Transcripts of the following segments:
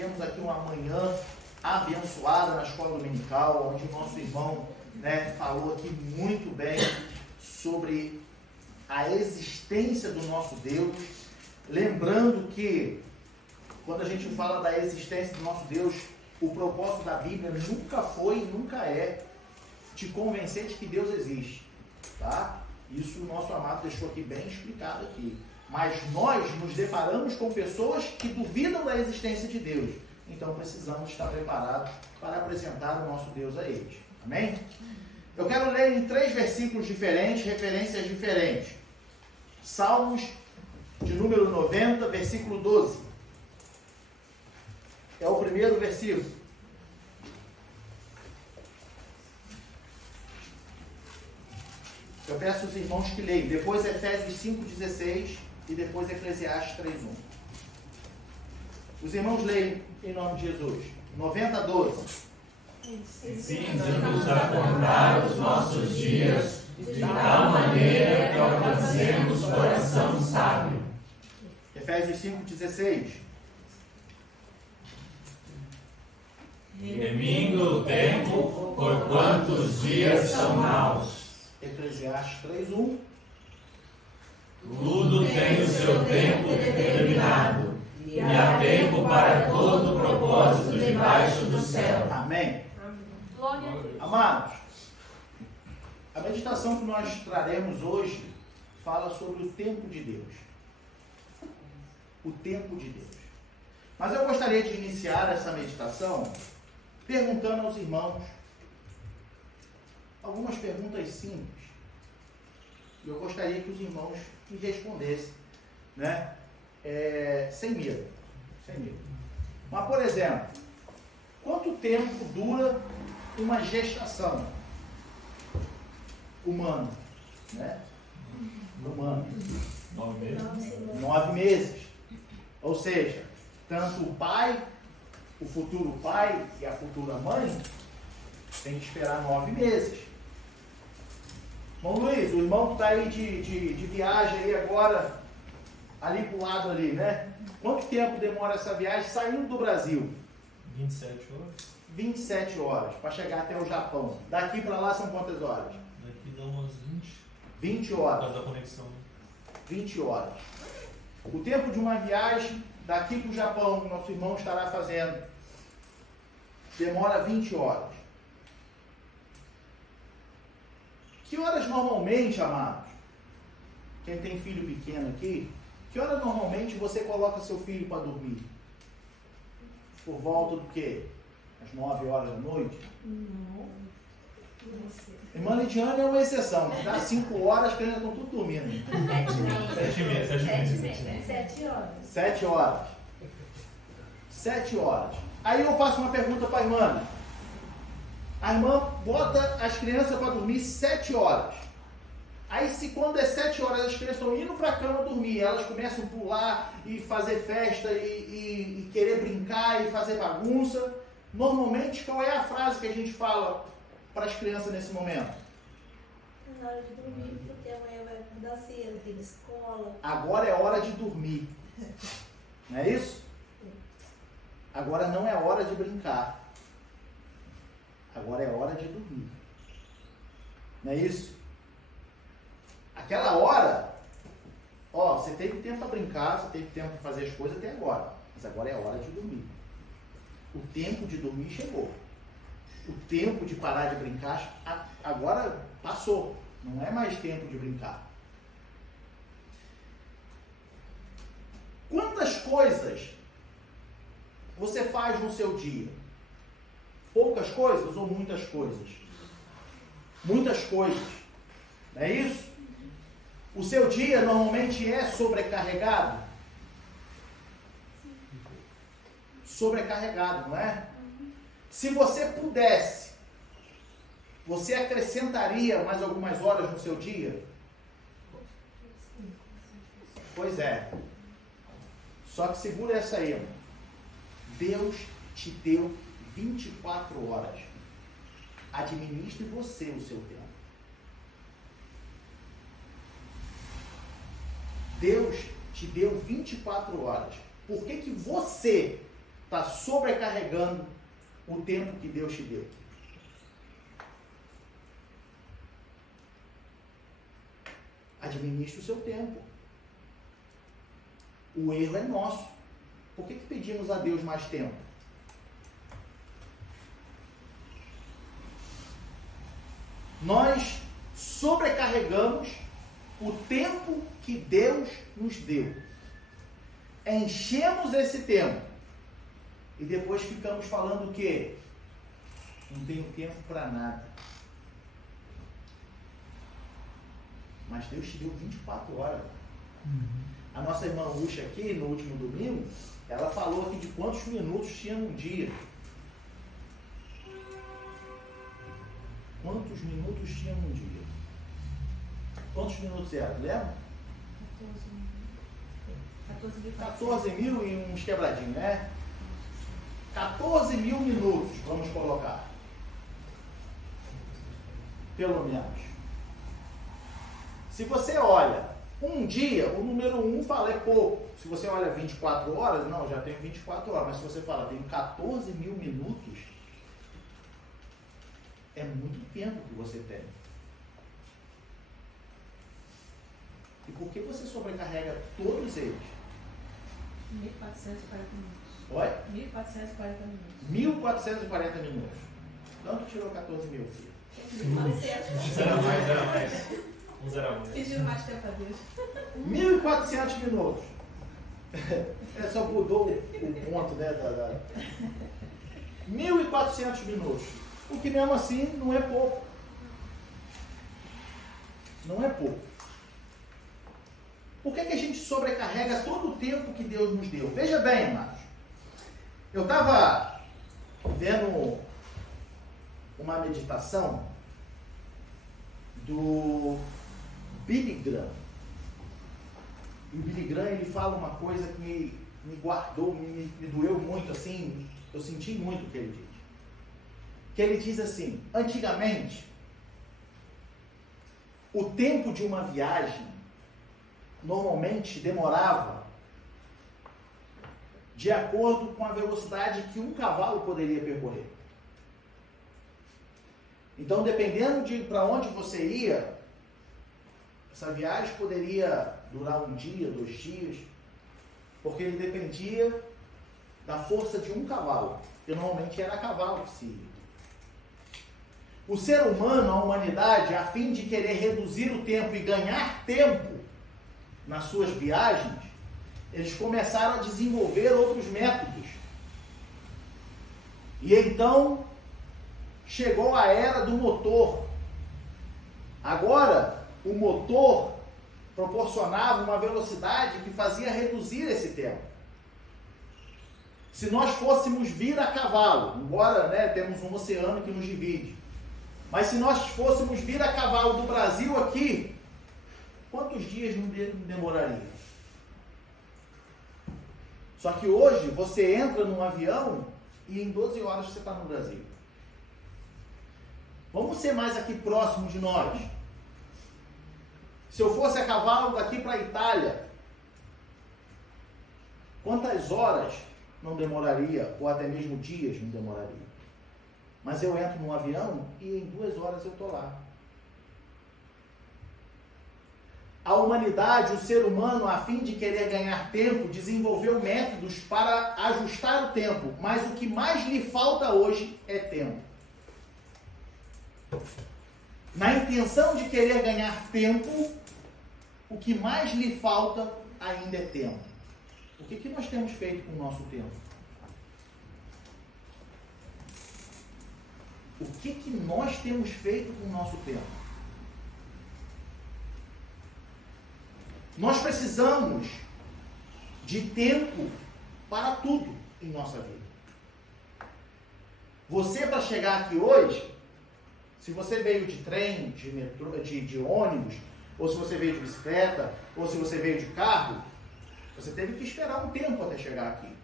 tivemos aqui uma manhã abençoada na escola dominical, onde o nosso irmão, né, falou aqui muito bem sobre a existência do nosso Deus. Lembrando que, quando a gente fala da existência do nosso Deus, o propósito da Bíblia nunca foi e nunca é te convencer de que Deus existe, tá? Isso o nosso amado deixou aqui bem explicado aqui. Mas nós nos deparamos com pessoas que duvidam da existência de Deus. Então precisamos estar preparados para apresentar o nosso Deus a eles. Amém? Eu quero ler em 3 versículos diferentes, referências diferentes. Salmos de número 90, versículo 12. É o primeiro versículo. Eu peço aos irmãos que leiam. Depois Efésios 5,16 e depois Eclesiastes 3,1. Os irmãos leem em nome de Jesus. 90, 12. Ensina-nos a contar os nossos dias de tal maneira que alcancemos coração sábio. Efésios 5,16. Remindo o tempo, porquanto os dias são maus. Eclesiastes 3:1. Tudo tem o seu tempo determinado, e há tempo para todo propósito debaixo do céu. Amém. Glória a Deus. Amados, a meditação que nós traremos hoje fala sobre o tempo de Deus. O tempo de Deus. Mas eu gostaria de iniciar essa meditação perguntando aos irmãos algumas perguntas simples. E eu gostaria que os irmãos me respondessem, né? Sem medo. Sem medo. Mas, por exemplo, quanto tempo dura uma gestação humana? Né? Humana. 9 meses. 9 meses. Ou seja, tanto o pai, o futuro pai e a futura mãe tem que esperar 9 meses. Irmão Luiz, o irmão que está aí de viagem aí agora, ali para o lado ali, né? Quanto tempo demora essa viagem saindo do Brasil? 27 horas. 27 horas, para chegar até o Japão. Daqui para lá são quantas horas? Daqui dá umas 20. 20 Por horas. causa da conexão. 20 horas. O tempo de uma viagem daqui para o Japão, que nosso irmão estará fazendo, demora 20 horas. Que horas normalmente, amados, quem tem filho pequeno aqui, que horas normalmente você coloca seu filho para dormir? Por volta do quê? Às 9 horas da noite? Não. Irmã Lidiane é uma exceção, dá 5 horas que ainda estão tudo dormindo. 7 horas. 7 horas. 7 horas. Aí eu faço uma pergunta para a irmã. A irmã bota as crianças para dormir 7 horas. Aí se quando é 7 horas as crianças estão indo para a cama dormir, elas começam a pular e fazer festa e querer brincar e fazer bagunça. Normalmente qual é a frase que a gente fala para as crianças nesse momento? Na hora de dormir, porque amanhã vai acordar cedo, tem escola. Agora é hora de dormir. Não é isso? Agora não é hora de brincar. Agora é hora de dormir. Não é isso? Aquela hora, ó, você teve tempo para brincar, você teve tempo para fazer as coisas até agora. Mas agora é hora de dormir. O tempo de dormir chegou. O tempo de parar de brincar agora passou. Não é mais tempo de brincar. Quantas coisas você faz no seu dia? Poucas coisas ou muitas coisas? Muitas coisas. Não é isso? O seu dia normalmente é sobrecarregado? Sobrecarregado, não é? Se você pudesse, você acrescentaria mais algumas horas no seu dia? Pois é. Só que segura essa aí, irmão. Deus te deu 24 horas. Administre você o seu tempo. Deus te deu 24 horas. Por que que você está sobrecarregando o tempo que Deus te deu? Administre o seu tempo. O erro é nosso. Por que pedimos a Deus mais tempo? Nós sobrecarregamos o tempo que Deus nos deu. Enchemos esse tempo. E depois ficamos falando o quê? Não tenho tempo para nada. Mas Deus te deu 24 horas. A nossa irmã Ruxa aqui, no último domingo, ela falou aqui de quantos minutos tinha num dia. Quantos minutos tinha num dia? Quantos minutos era? Lembra? 14 mil e uns quebradinhos, né? 14 mil minutos, vamos colocar. Pelo menos. Se você olha um dia, o número 1 fala é pouco. Se você olha 24 horas, não, já tenho 24 horas. Mas se você fala, tenho 14 mil minutos, é muito tempo que você tem. E por que você sobrecarrega todos eles? 1440 minutos. Oi? 1440 minutos. 1440 minutos. Quanto tirou 14 mil, filho? Zero a mais. Um zero a mais. Pedindo mais tempo a Deus. 1400 minutos. Só mudou o ponto, né? 1400 minutos. O que mesmo assim não é pouco. Não é pouco. Por que a gente sobrecarrega todo o tempo que Deus nos deu? Veja bem, amados. Eu estava vendo uma meditação do Billy Graham. E o Billy Graham, ele fala uma coisa que me guardou, me doeu muito, assim, eu senti muito o que ele diz. Que ele diz assim, antigamente, o tempo de uma viagem normalmente demorava de acordo com a velocidade que um cavalo poderia percorrer. Então, dependendo de para onde você ia, essa viagem poderia durar um dia, 2 dias, porque ele dependia da força de um cavalo, que normalmente era cavalo que se ia. O ser humano, a humanidade, a fim de querer reduzir o tempo e ganhar tempo nas suas viagens, eles começaram a desenvolver outros métodos. E então chegou a era do motor. Agora, o motor proporcionava uma velocidade que fazia reduzir esse tempo. Se nós fôssemos vir a cavalo, embora, né, temos um oceano que nos divide, mas se nós fôssemos vir a cavalo do Brasil aqui, quantos dias não demoraria? Só que hoje você entra num avião e em 12 horas você está no Brasil. Vamos ser mais aqui próximo de nós. Se eu fosse a cavalo daqui para a Itália, quantas horas não demoraria, ou até mesmo dias não demoraria? Mas eu entro num avião e em 2 horas eu estou lá. A humanidade, o ser humano, a fim de querer ganhar tempo, desenvolveu métodos para ajustar o tempo. Mas o que mais lhe falta hoje é tempo. Na intenção de querer ganhar tempo, o que mais lhe falta ainda é tempo. O que nós temos feito com o nosso tempo? O que nós temos feito com o nosso tempo? Nós precisamos de tempo para tudo em nossa vida. Você, para chegar aqui hoje, se você veio de trem, de metrô, de ônibus, ou se você veio de bicicleta, ou se você veio de carro, você teve que esperar um tempo até chegar aqui.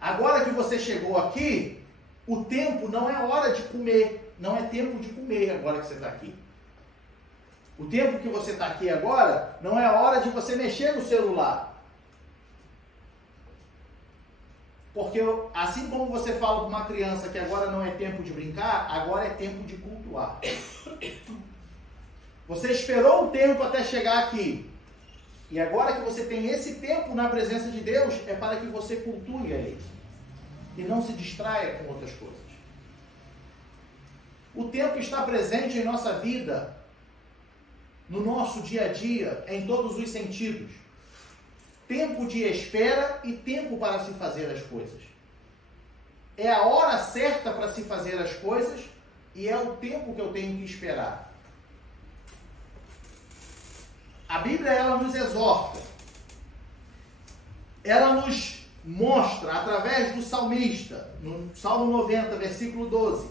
Agora que você chegou aqui, o tempo não é hora de comer, não é tempo de comer agora que você está aqui. O tempo que você está aqui agora não é a hora de você mexer no celular. Porque assim como você fala para uma criança que agora não é tempo de brincar, agora é tempo de cultuar. Você esperou um tempo até chegar aqui. E agora que você tem esse tempo na presença de Deus, é para que você cultue a Ele. E não se distraia com outras coisas. O tempo está presente em nossa vida, no nosso dia a dia, em todos os sentidos. Tempo de espera e tempo para se fazer as coisas. É a hora certa para se fazer as coisas e é o tempo que eu tenho que esperar. A Bíblia, ela nos exorta. Ela nos mostra, através do salmista, no Salmo 90, versículo 12,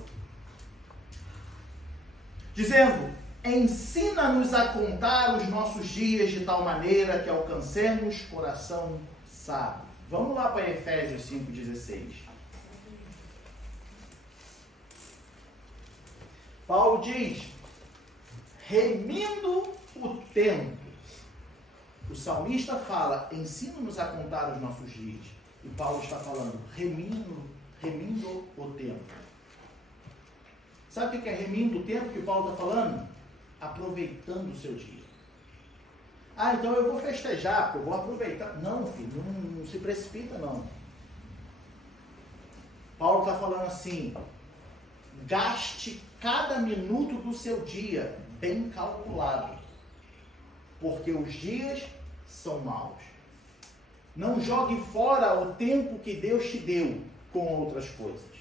dizendo: ensina-nos a contar os nossos dias de tal maneira que alcancemos coração sábio. Vamos lá para Efésios 5,16. Paulo diz: remindo o tempo. O salmista fala: ensina-nos a contar os nossos dias. E Paulo está falando: remindo o tempo. Sabe o que é remindo o tempo que Paulo está falando? Aproveitando o seu dia. Ah, então eu vou festejar, porque eu vou aproveitar. Não, filho, não se precipita, não. Paulo está falando assim: gaste cada minuto do seu dia bem calculado, porque os dias são maus. Não jogue fora o tempo que Deus te deu com outras coisas.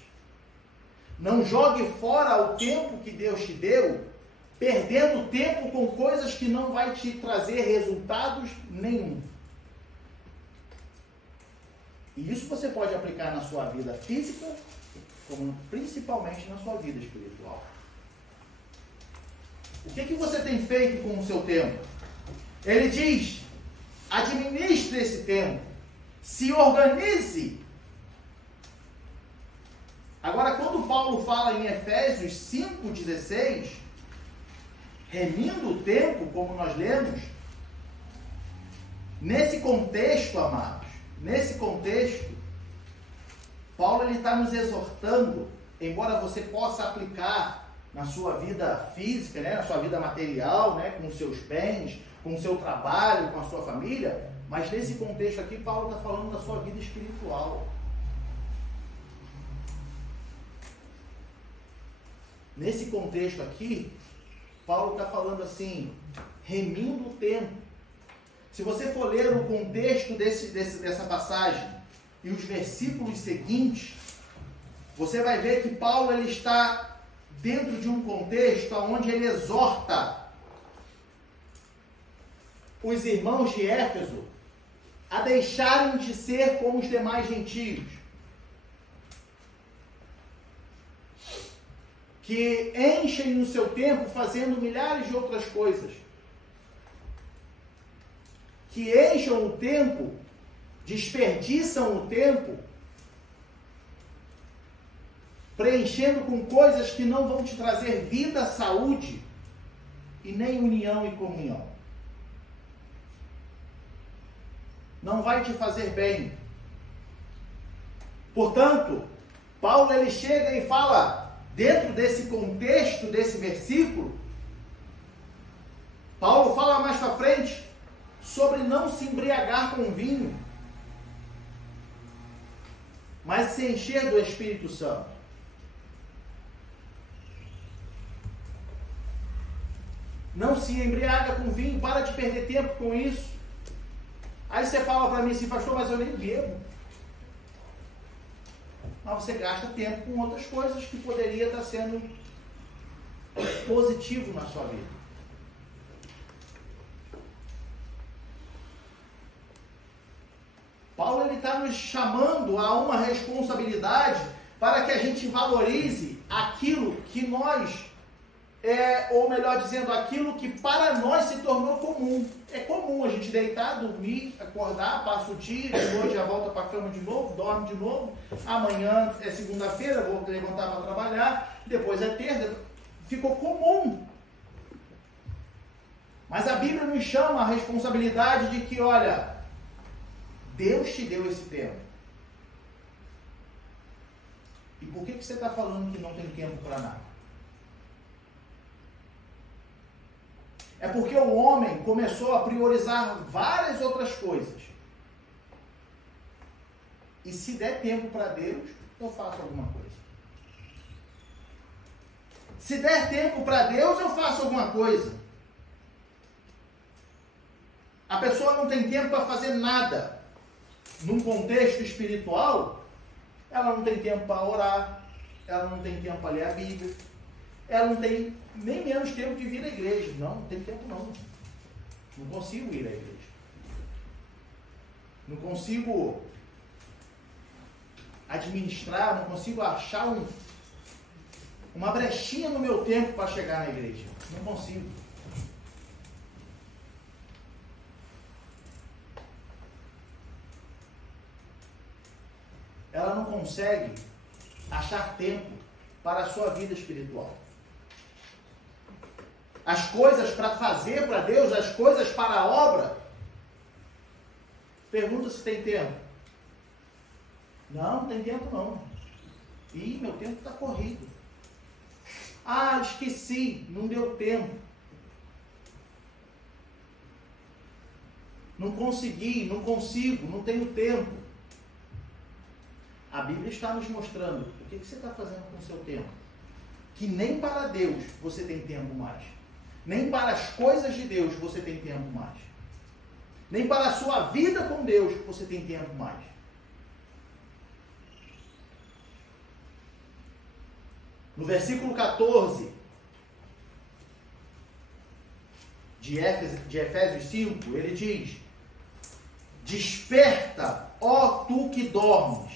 Não jogue fora o tempo que Deus te deu perdendo tempo com coisas que não vai te trazer resultados nenhum. E isso você pode aplicar na sua vida física, como principalmente na sua vida espiritual. O que você tem feito com o seu tempo? Ele diz: administre esse tempo, se organize. Agora, quando Paulo fala em Efésios 5,16, remindo o tempo, como nós lemos, nesse contexto, amados, nesse contexto, Paulo está nos exortando, embora você possa aplicar na sua vida física, né, na sua vida material, né, com os seus bens, com o seu trabalho, com a sua família, mas nesse contexto aqui, Paulo está falando da sua vida espiritual. Nesse contexto aqui, Paulo está falando assim, remindo o tempo. Se você for ler o contexto dessa passagem e os versículos seguintes, você vai ver que Paulo ele está dentro de um contexto onde ele exorta os irmãos de Éfeso a deixarem de ser como os demais gentios, que enchem o seu tempo fazendo milhares de outras coisas, que enchem o tempo, desperdiçam o tempo, preenchendo com coisas que não vão te trazer vida, saúde e nem união e comunhão. Não vai te fazer bem. Portanto, Paulo ele chega e fala, dentro desse contexto, desse versículo, Paulo fala mais para frente sobre não se embriagar com vinho, mas se encher do Espírito Santo. Não se embriaga com vinho, para de perder tempo com isso. Aí você fala para mim assim, pastor, mas eu nem bebo. Mas você gasta tempo com outras coisas que poderia estar sendo positivo na sua vida. Paulo está nos chamando a uma responsabilidade para que a gente valorize aquilo que nós, ou melhor dizendo, aquilo que para nós se tornou comum. É comum a gente deitar, dormir, acordar, passa o dia, depois já volta para a cama de novo, dorme de novo. Amanhã é segunda-feira, vou levantar para trabalhar, depois é terça. Ficou comum. Mas a Bíblia nos chama a responsabilidade de que, olha, Deus te deu esse tempo. por que você está falando que não tem tempo para nada? É porque o homem começou a priorizar várias outras coisas. E se der tempo para Deus, eu faço alguma coisa. Se der tempo para Deus, eu faço alguma coisa. A pessoa não tem tempo para fazer nada. Num contexto espiritual, ela não tem tempo para orar, ela não tem tempo para ler a Bíblia, ela não tem nem menos tempo de vir à igreja. Não tem tempo não. Não consigo ir à igreja. Não consigo administrar, não consigo achar uma brechinha no meu tempo para chegar na igreja. Não consigo. Ela não consegue achar tempo para a sua vida espiritual. As coisas para fazer para Deus, as coisas para a obra. Pergunta se tem tempo. Não tem tempo não. Ih, meu tempo está corrido. Ah, esqueci, não deu tempo. Não consegui, não consigo, não tenho tempo. A Bíblia está nos mostrando o que você está fazendo com o seu tempo. Que nem para Deus você tem tempo mais. Nem para as coisas de Deus você tem tempo mais. Nem para a sua vida com Deus você tem tempo mais. No versículo 14 de Efésios 5, ele diz: desperta, ó tu que dormes,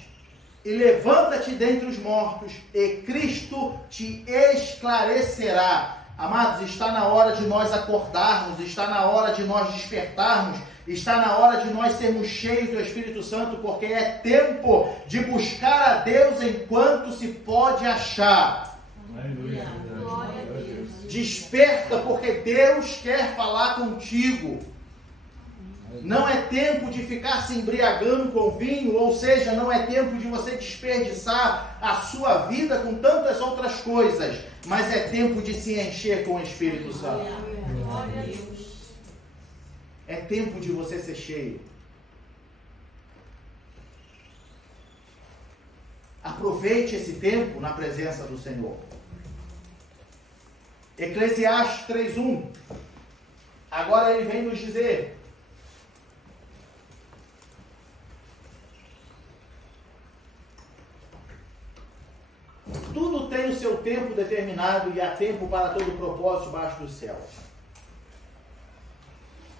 e levanta-te dentre os mortos, e Cristo te esclarecerá. Amados, está na hora de nós acordarmos, está na hora de nós despertarmos, está na hora de nós sermos cheios do Espírito Santo, porque é tempo de buscar a Deus enquanto se pode achar. Aleluia. Glória a Deus. Desperta, porque Deus quer falar contigo. Não é tempo de ficar se embriagando com vinho, ou seja, não é tempo de você desperdiçar a sua vida com tantas outras coisas, mas é tempo de se encher com o Espírito Santo. Glória a Deus. É tempo de você ser cheio. Aproveite esse tempo na presença do Senhor. Eclesiastes 3:1. Agora ele vem nos dizer: tudo tem o seu tempo determinado e há tempo para todo propósito debaixo dos céus.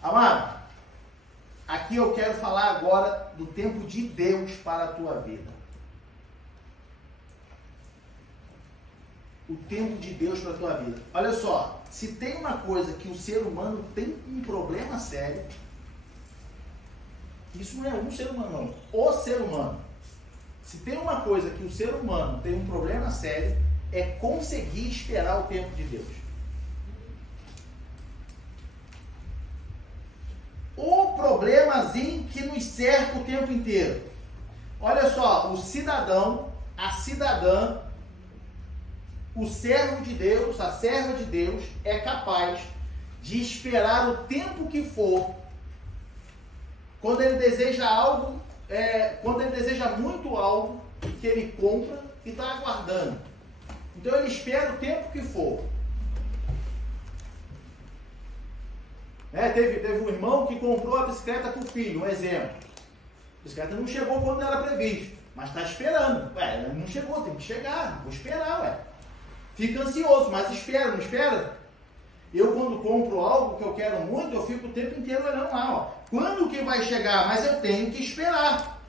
Amado, aqui eu quero falar agora do tempo de Deus para a tua vida. O tempo de Deus para a tua vida. Olha só, se tem uma coisa que o ser humano tem um problema sério, isso não é um ser humano, não. O ser humano. Se tem uma coisa que o ser humano tem um problema sério, é conseguir esperar o tempo de Deus. O problemazinho que nos cerca o tempo inteiro. Olha só, o cidadão, a cidadã, o servo de Deus, a serva de Deus, é capaz de esperar o tempo que for, quando ele deseja algo, quando ele deseja muito algo, que ele compra e está aguardando. Então ele espera o tempo que for. Teve um irmão que comprou a bicicleta para o filho, um exemplo. A bicicleta não chegou quando era previsto, mas está esperando. Não chegou, tem que chegar, vou esperar, Fica ansioso, mas espera, não espera? Eu, quando compro algo que eu quero muito, eu fico o tempo inteiro olhando lá, quando que vai chegar? Mas eu tenho que esperar.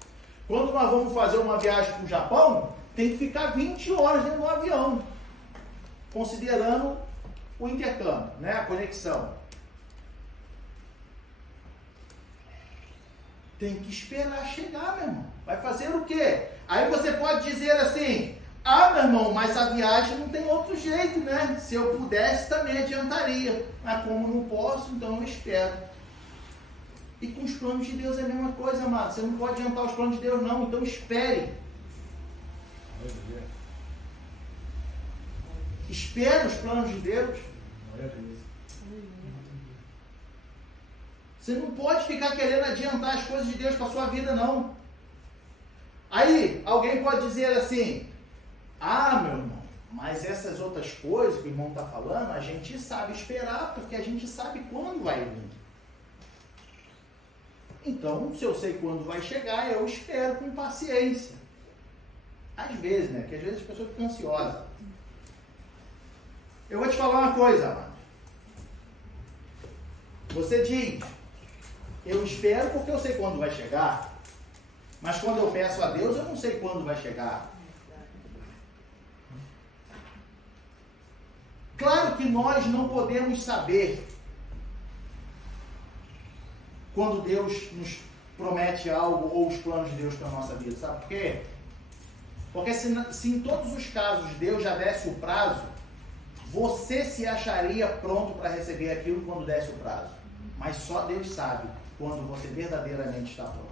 Quando nós vamos fazer uma viagem para o Japão, tem que ficar 20 horas dentro do avião, considerando o intercâmbio, a conexão. Tem que esperar chegar, meu irmão. Vai fazer o quê? Aí você pode dizer assim: meu irmão, mas a viagem não tem outro jeito, Se eu pudesse, também adiantaria. Mas como não posso, então eu espero. E com os planos de Deus é a mesma coisa, amado. Você não pode adiantar os planos de Deus, não. Então espere. Espere os planos de Deus. Você não pode ficar querendo adiantar as coisas de Deus para a sua vida, não. Aí, alguém pode dizer assim, meu irmão, mas essas outras coisas que o irmão está falando, a gente sabe esperar, porque a gente sabe quando vai vir. Então, se eu sei quando vai chegar, eu espero com paciência. Às vezes, né? Porque às vezes as pessoas ficam ansiosas. Eu vou te falar uma coisa, amado. Você diz, eu espero porque eu sei quando vai chegar, mas quando eu peço a Deus, eu não sei quando vai chegar. Claro que nós não podemos saber quando Deus nos promete algo ou os planos de Deus para a nossa vida. Sabe por quê? Porque se em todos os casos Deus já desse o prazo, você se acharia pronto para receber aquilo quando desse o prazo. Mas só Deus sabe quando você verdadeiramente está pronto.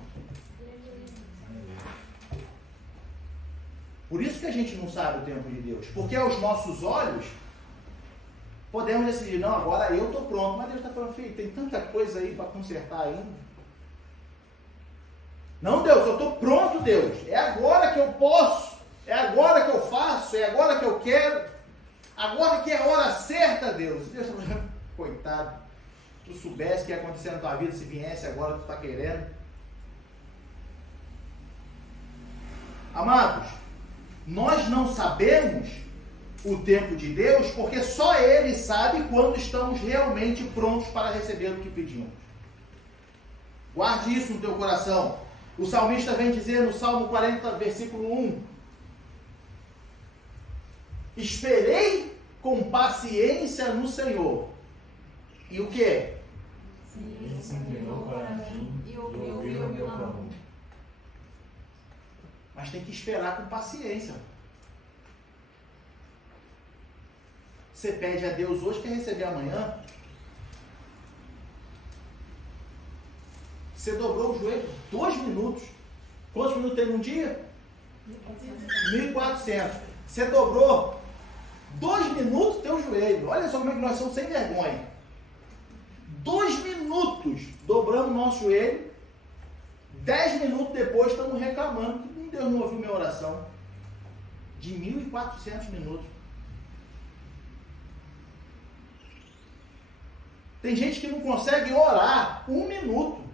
Por isso que a gente não sabe o tempo de Deus. Porque aos nossos olhos, podemos decidir, não, agora eu estou pronto. Mas Deus está falando, filho, tem tanta coisa aí para consertar ainda. Não, Deus, eu estou pronto, Deus. É agora que eu posso. É agora que eu faço. É agora que eu quero. Agora que é a hora certa, Deus. Deus está falando, coitado. Tu soubesse o que ia acontecer na tua vida se viesse agora que tu está querendo. Amados, nós não sabemos o tempo de Deus porque só Ele sabe quando estamos realmente prontos para receber o que pedimos. Guarde isso no teu coração. O salmista vem dizer no Salmo 40, versículo 1: esperei com paciência no Senhor. E o que? Ele se inclinou para mim e ouviu o meu clamor. Mas tem que esperar com paciência. Você pede a Deus hoje, quer receber amanhã. Você dobrou o joelho 2 minutos. Quantos minutos tem num dia? 1.400. Você dobrou 2 minutos teu joelho. Olha só como é que nós somos sem vergonha. 2 minutos dobramos o nosso joelho. 10 minutos depois estamos reclamando que Deus não ouviu minha oração. De 1.400 minutos. Tem gente que não consegue orar 1 minuto.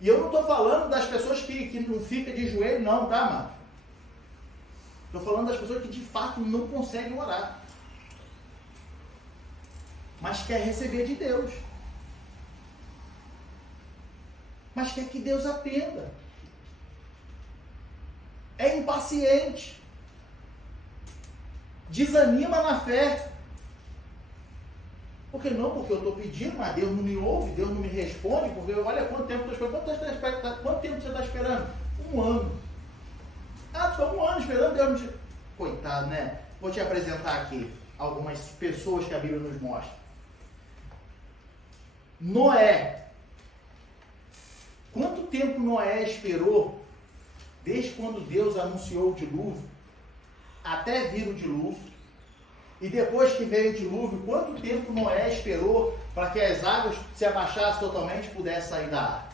E eu não estou falando das pessoas que não ficam de joelho, não, tá, mano? Estou falando das pessoas que de fato não conseguem orar. Mas quer receber de Deus. Mas quer que Deus atenda. É impaciente. Desanima na fé. Por que não? Porque eu estou pedindo, mas Deus não me ouve, Deus não me responde, porque olha quanto tempo eu estou esperando. Quanto tempo você está esperando? 1 ano. Tu foi 1 ano esperando, Deus não te... Coitado, né? Vou te apresentar aqui algumas pessoas que a Bíblia nos mostra. Noé. Quanto tempo Noé esperou, desde quando Deus anunciou o dilúvio, até vir o dilúvio? E depois que veio o dilúvio, quanto tempo Noé esperou para que as águas se abaixassem totalmente e pudessem sair da arca?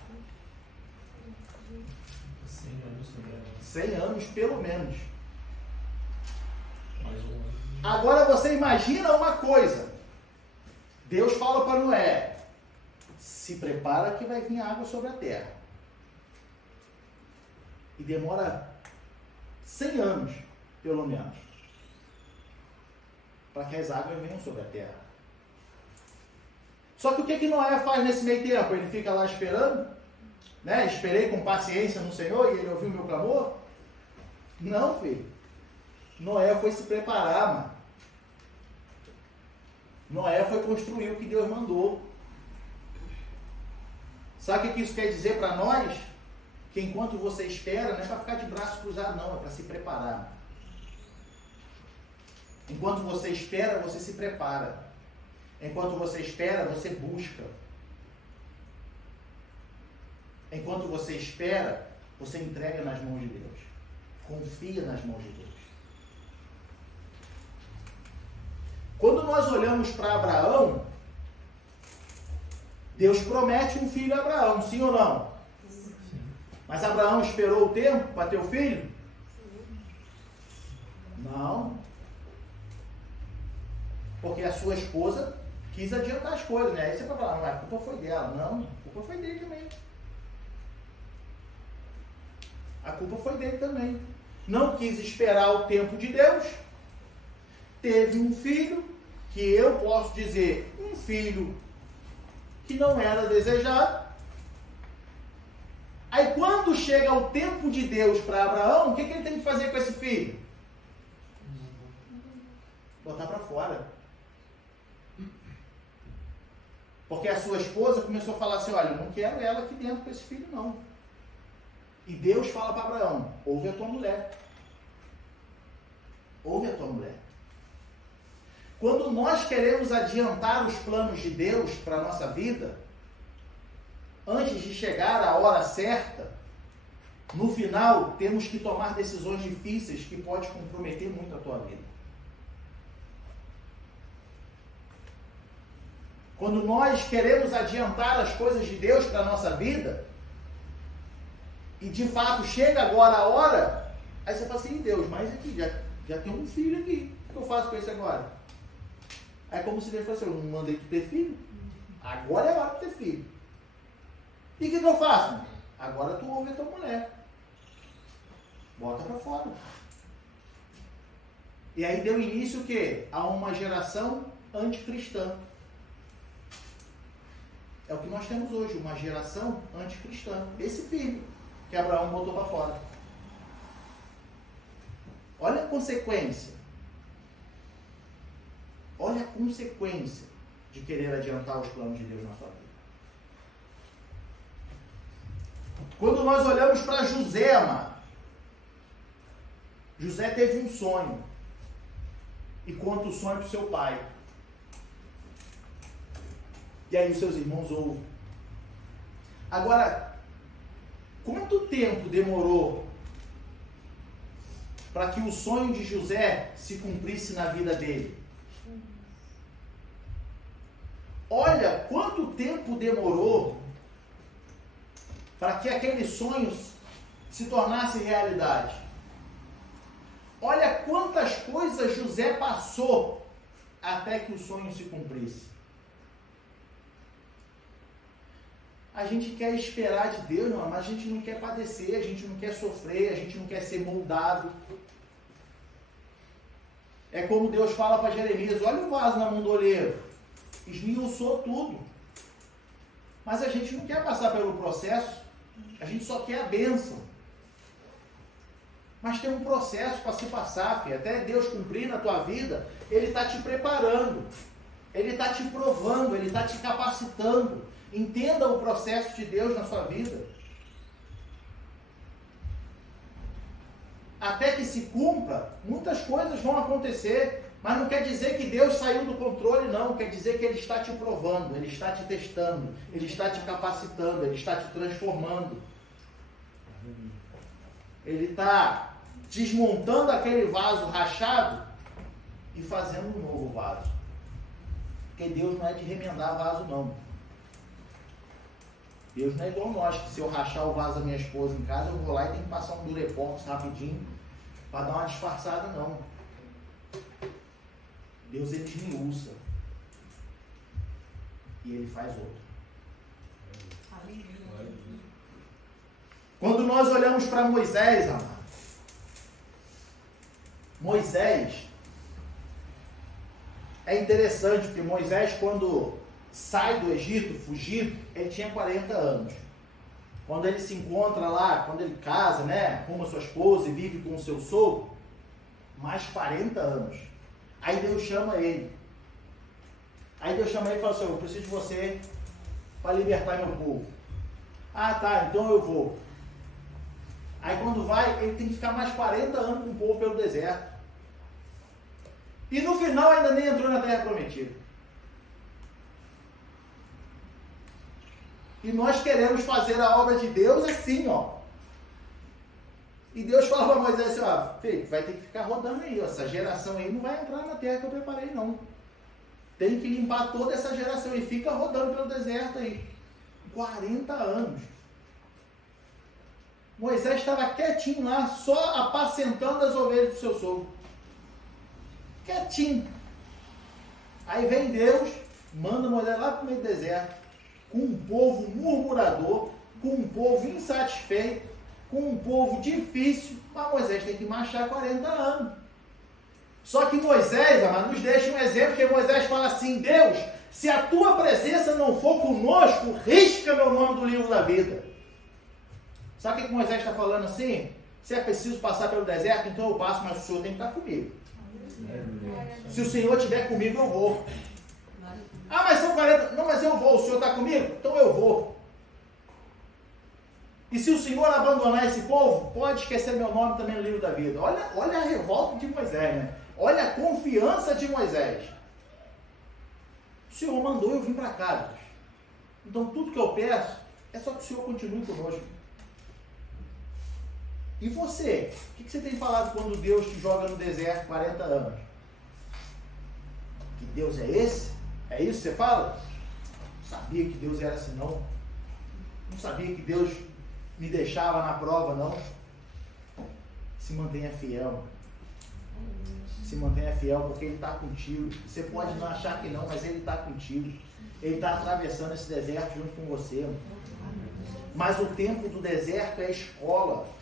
100 anos, pelo menos. Mais 1 ano. Agora você imagina uma coisa. Deus fala para Noé, se prepara que vai vir água sobre a terra. E demora 100 anos, pelo menos, para que as águas venham sobre a terra. Só que o que Noé faz nesse meio tempo? Ele fica lá esperando, né? Esperei com paciência no Senhor e Ele ouviu o meu clamor? Não, filho. Noé foi se preparar, mano. Noé foi construir o que Deus mandou. Sabe o que isso quer dizer para nós? Que enquanto você espera, não é para ficar de braço cruzado, não, é para se preparar. Enquanto você espera, você se prepara. Enquanto você espera, você busca. Enquanto você espera, você entrega nas mãos de Deus. Confia nas mãos de Deus. nós olhamos para Abraão, Deus promete um filho a Abraão, sim ou não? Sim. Mas Abraão esperou o tempo para ter o filho? Não. Porque a sua esposa quis adiantar as coisas, né? Aí você vai falar, não, a culpa foi dela. Não, a culpa foi dele também. A culpa foi dele também. Não quis esperar o tempo de Deus. Teve um filho, que eu posso dizer, um filho que não era desejado. Aí quando chega o tempo de Deus para Abraão, o que ele tem que fazer com esse filho? Botar para fora. Porque a sua esposa começou a falar assim, olha, eu não quero ela aqui dentro com esse filho não. E Deus fala para Abraão, ouve a tua mulher. Ouve a tua mulher. Quando nós queremos adiantar os planos de Deus para a nossa vida, antes de chegar à hora certa, no final temos que tomar decisões difíceis que podem comprometer muito a tua vida. Quando nós queremos adiantar as coisas de Deus para a nossa vida, e de fato chega agora a hora, aí você fala assim, Deus, mas aqui, já tem um filho aqui, o que eu faço com isso agora? Aí como se Deus fosse, eu não mandei tu ter filho? Agora é a hora de ter filho. E o que eu faço? Agora tu ouve a tua mulher. Bota para fora. E aí deu início o quê? A uma geração anticristã. É o que nós temos hoje, uma geração anticristã. Esse filho que Abraão botou para fora. Olha a consequência. Olha a consequência de querer adiantar os planos de Deus na sua vida. Quando nós olhamos para José, amado, José teve um sonho e conta o sonho para o seu pai. E aí os seus irmãos ouvem. Agora, quanto tempo demorou para que o sonho de José se cumprisse na vida dele? Olha quanto tempo demorou para que aquele sonho se tornasse realidade. Olha quantas coisas José passou até que o sonho se cumprisse. A gente quer esperar de Deus, não, mas a gente não quer padecer, a gente não quer sofrer, a gente não quer ser moldado. É como Deus fala para Jeremias, olha o vaso na mão do oleiro, esmiuçou tudo. Mas a gente não quer passar pelo processo, a gente só quer a bênção. Mas tem um processo para se passar, filho. Até Deus cumprir na tua vida, Ele está te preparando, Ele está te provando, Ele está te capacitando. Entenda o processo de Deus na sua vida. Até que se cumpra, muitas coisas vão acontecer, mas não quer dizer que Deus saiu do controle, não. Quer dizer que Ele está te provando, Ele está te testando, Ele está te capacitando, Ele está te transformando. Ele está desmontando aquele vaso rachado e fazendo um novo vaso. Porque Deus não é de remendar vaso, não. Deus não é igual nós, que se eu rachar o vaso da minha esposa em casa, eu vou lá e tenho que passar um durepox rapidinho para dar uma disfarçada, não. Deus, Ele esmiuça. E Ele faz outro. Quando nós olhamos para Moisés, amado, Moisés, é interessante, porque Moisés, quando sai do Egito, fugido, ele tinha 40 anos. Quando ele se encontra lá, quando ele casa, né, arruma sua esposa e vive com o seu sogro, mais 40 anos. Aí Deus chama ele. Aí Deus chama ele e fala assim, eu preciso de você para libertar meu povo. Ah, tá, então eu vou. Aí quando vai, ele tem que ficar mais 40 anos com o povo pelo deserto. E no final ainda nem entrou na terra prometida. E nós queremos fazer a obra de Deus assim, ó. E Deus fala para Moisés assim, ó, filho, vai ter que ficar rodando aí, ó. Essa geração aí não vai entrar na terra que eu preparei, não. Tem que limpar toda essa geração e fica rodando pelo deserto aí. 40 anos. Moisés estava quietinho lá, só apacentando as ovelhas do seu sogro. Quietinho. Aí vem Deus, manda Moisés lá para o meio do deserto, com um povo murmurador, com um povo insatisfeito, com um povo difícil, mas Moisés tem que marchar 40 anos. Só que Moisés, amado, nos deixa um exemplo, que Moisés fala assim: Deus, se a tua presença não for conosco, risca meu nome do livro da vida. Sabe o que Moisés está falando assim? Se é preciso passar pelo deserto, então eu passo, mas o Senhor tem que estar comigo. Se o Senhor estiver comigo, eu vou. Ah, mas são 40. Não, mas eu vou. O Senhor está comigo? Então eu vou. E se o Senhor abandonar esse povo, pode esquecer meu nome também no livro da vida. Olha a revolta de Moisés, né? Olha a confiança de Moisés. O Senhor mandou eu vir para cá, Deus. Então tudo que eu peço é só que o Senhor continue conosco. E você? O que você tem falado quando Deus te joga no deserto 40 anos? Que Deus é esse? É isso que você fala? Não sabia que Deus era assim, não. Não sabia que Deus me deixava na prova, não. Se mantenha fiel. Se mantenha fiel, porque Ele está contigo. Você pode não achar que não, mas Ele está contigo. Ele está atravessando esse deserto junto com você. Mas o tempo do deserto é escola.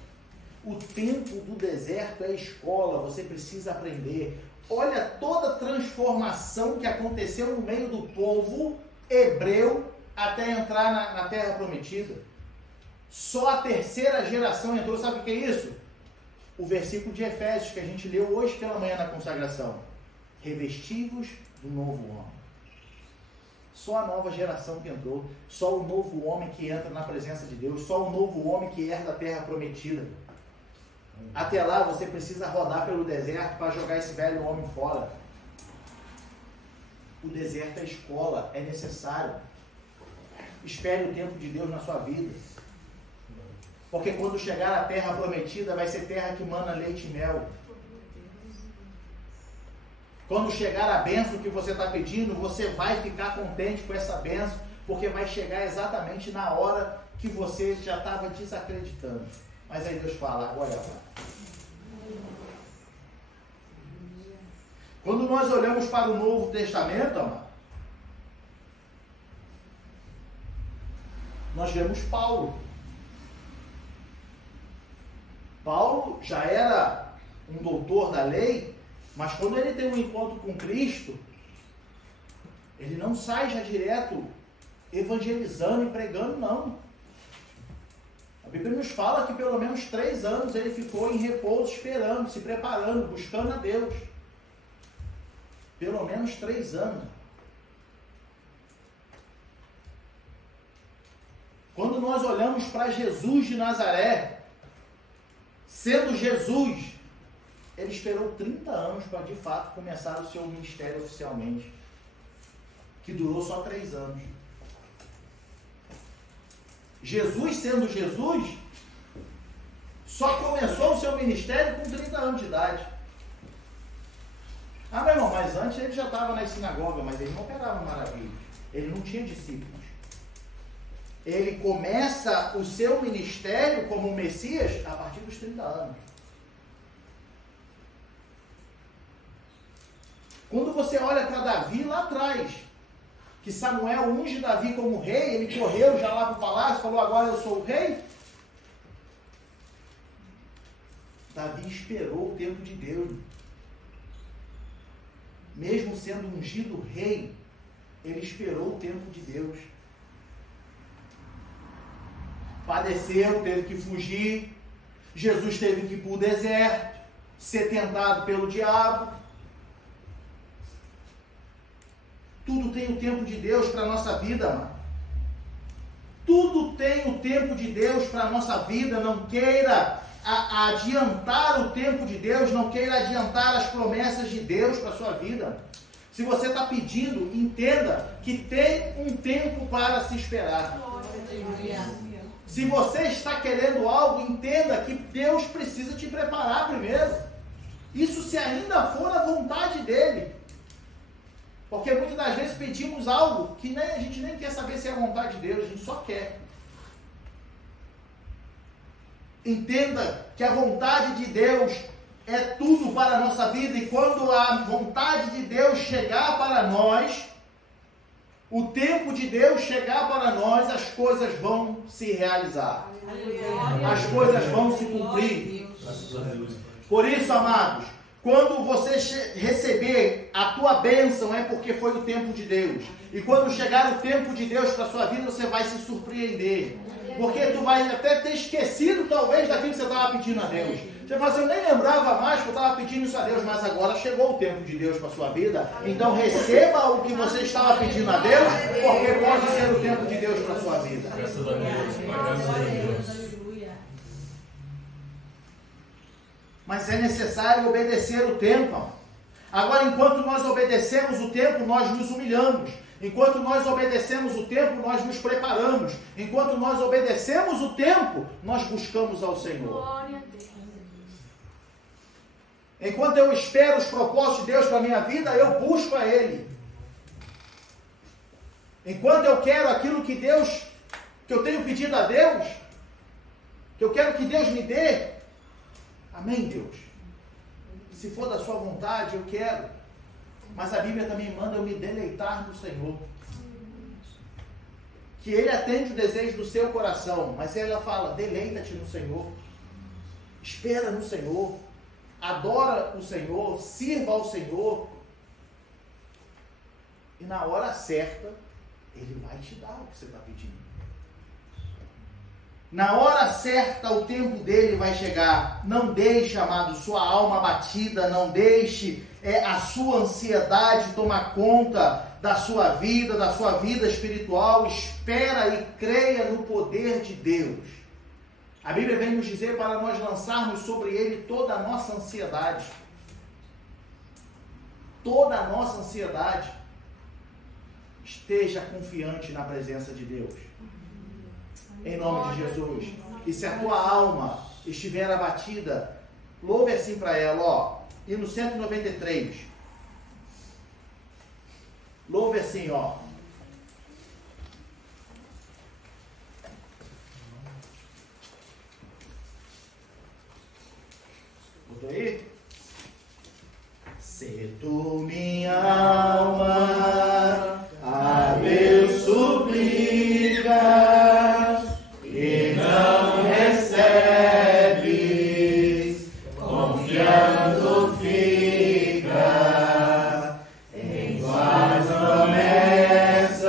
O tempo do deserto é escola. Você precisa aprender. Olha toda a transformação que aconteceu no meio do povo hebreu até entrar na terra prometida. Só a terceira geração entrou. Sabe o que é isso? O versículo de Efésios que a gente leu hoje pela manhã na consagração. Revestivos do novo homem. Só a nova geração que entrou. Só o novo homem que entra na presença de Deus. Só o novo homem que herda a terra prometida. Até lá você precisa rodar pelo deserto para jogar esse velho homem fora. O deserto é escola, é necessário. Espere o tempo de Deus na sua vida. Porque quando chegar a terra prometida, vai ser terra que mana leite e mel. Quando chegar a bênção que você está pedindo, você vai ficar contente com essa bênção, porque vai chegar exatamente na hora que você já estava desacreditando. Mas aí Deus fala, agora é a hora. Quando nós olhamos para o Novo Testamento, amado, nós vemos Paulo. Paulo já era um doutor da lei, mas quando ele tem um encontro com Cristo, ele não sai já direto evangelizando e pregando, não. A Bíblia nos fala que pelo menos 3 anos ele ficou em repouso, esperando, se preparando, buscando a Deus. Pelo menos 3 anos. Quando nós olhamos para Jesus de Nazaré, sendo Jesus, ele esperou 30 anos para de fato começar o seu ministério oficialmente, que durou só 3 anos. Jesus, sendo Jesus, só começou o seu ministério com 30 anos de idade. Ah, meu irmão, mas antes ele já estava na sinagoga, mas ele não operava maravilhas. Ele não tinha discípulos. Ele começa o seu ministério como Messias a partir dos 30 anos. Quando você olha para Davi lá atrás, que Samuel unge Davi como rei, ele correu já lá para o palácio, falou, agora eu sou o rei. Davi esperou o tempo de Deus. Mesmo sendo ungido rei, ele esperou o tempo de Deus. Padeceu, teve que fugir. Jesus teve que ir para o deserto, ser tentado pelo diabo. Tudo tem o tempo de Deus para a nossa vida, mano. Tudo tem o tempo de Deus para a nossa vida. Não queira adiantar o tempo de Deus, não queira adiantar as promessas de Deus para a sua vida. Se você está pedindo, entenda que tem um tempo para se esperar. Se você está querendo algo, entenda que Deus precisa te preparar primeiro. Isso se ainda for a vontade dele. Porque muitas das vezes pedimos algo que a gente nem quer saber se é a vontade de Deus, a gente só quer. Entenda que a vontade de Deus é tudo para a nossa vida, e quando a vontade de Deus chegar para nós, o tempo de Deus chegar para nós, as coisas vão se realizar. As coisas vão se cumprir. Por isso, amados, quando você receber a tua bênção, é porque foi o tempo de Deus. E quando chegar o tempo de Deus para a sua vida, você vai se surpreender. Porque tu vai até ter esquecido, talvez, daquilo que você estava pedindo a Deus. Você fala assim, eu nem lembrava mais que eu estava pedindo isso a Deus, mas agora chegou o tempo de Deus para a sua vida. Então receba o que você estava pedindo a Deus, porque pode ser o tempo de Deus para a sua vida. Graças a Deus. Graças a Deus. Mas é necessário obedecer o tempo. Agora, enquanto nós obedecemos o tempo, nós nos humilhamos. Enquanto nós obedecemos o tempo, nós nos preparamos. Enquanto nós obedecemos o tempo, nós buscamos ao Senhor. Enquanto eu espero os propósitos de Deus para a minha vida, eu busco a Ele. Enquanto eu quero aquilo que eu tenho pedido a Deus, que eu quero que Deus me dê, amém, Deus? Se for da sua vontade, eu quero. Mas a Bíblia também manda eu me deleitar no Senhor. Que Ele atende o desejo do seu coração. Mas ela fala, deleita-te no Senhor. Espera no Senhor. Adora o Senhor. Sirva ao Senhor. E na hora certa, Ele vai te dar o que você está pedindo. Na hora certa, o tempo dele vai chegar. Não deixe, amado, sua alma abatida. Não deixe a sua ansiedade tomar conta da sua vida espiritual. Espera e creia no poder de Deus. A Bíblia vem nos dizer para nós lançarmos sobre ele toda a nossa ansiedade. Toda a nossa ansiedade. Esteja confiante na presença de Deus. Em nome de Jesus. E se a tua alma estiver abatida, louve assim para ela, ó. E no 193. Louve assim, ó. Botou aí? Se tu, minha alma, a Deus suplicas e não recebes, confiando fica em suas promessas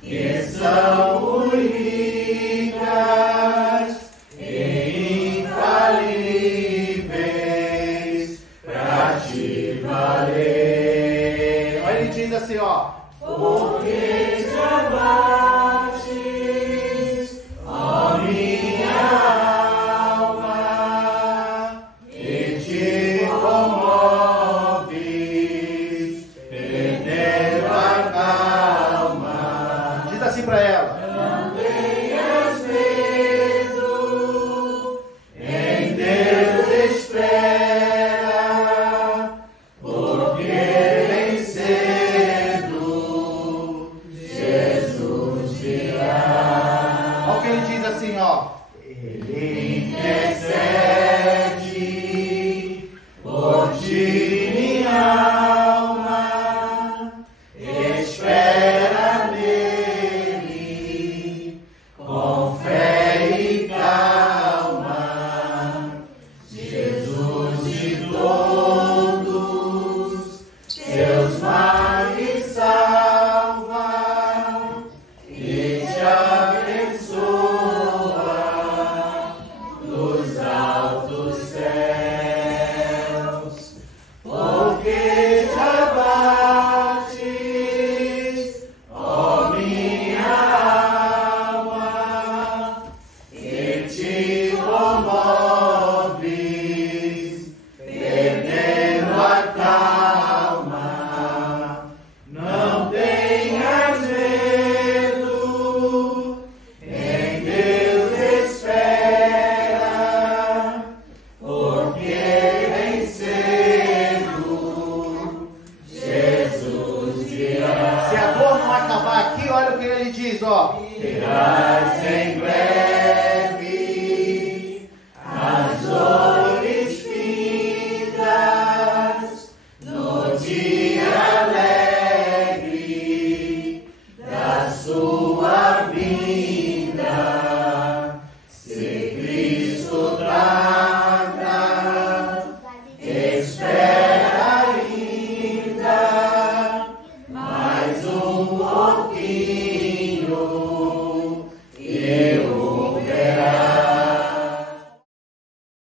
que são únicas e infalíveis para te valer. Olha, ele diz assim, ó. Porque te abates, ó minha alma, e te comoves, perdendo a calma. Diz assim para ela. Não tenhas medo, em Deus espera, porque bem cedo Jesus virá. Olha o que ele diz assim, ó. Ele intercede por ti, minha alma, espera nele, com fé e calma. Jesus de todos seus males salva e te abençoa dos altos céus.